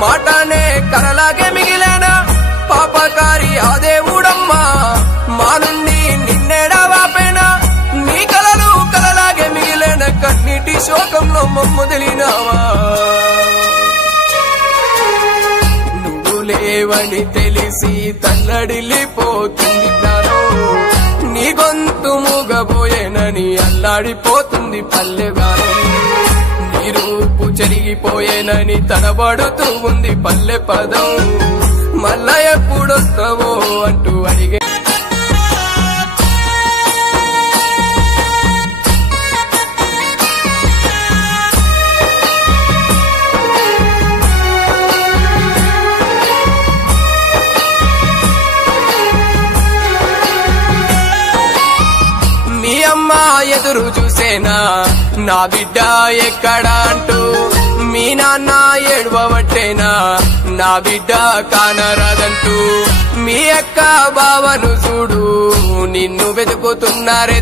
మాటనే కలలాగే మిగిలేనా పాపకారి ఆ దేవుడమ్మా మా నుండి నిన్నెడవాపేనా నీ కలలు కలలాగే మిగిలేన కన్నీటి శోకంలో మమ్ము తెలినావా నువ్వు లేవని తెలిసి తల్లడిల్లిపోతుంది ప్రాణం నీ గొంతు మూగబోయేనని అల్లాడిపోతుంది పల్లెగానం నీ రూపు చెరిగిపోయేనని తడబడుతూ ఉంది పల్లె పదం మళ్ళా ఎప్పుడొస్తావో అంటూ అడిగే మీ అమ్మ ఎదురు చూసేనా నా బిడ్డ ఎక్కడా అంటూ మీ నాన్న ఏడవబట్టేనా నా బిడ్డ కానరాదంటూ మీ అక్క బావను చూడు నిన్ను వెతుకుతున్నారే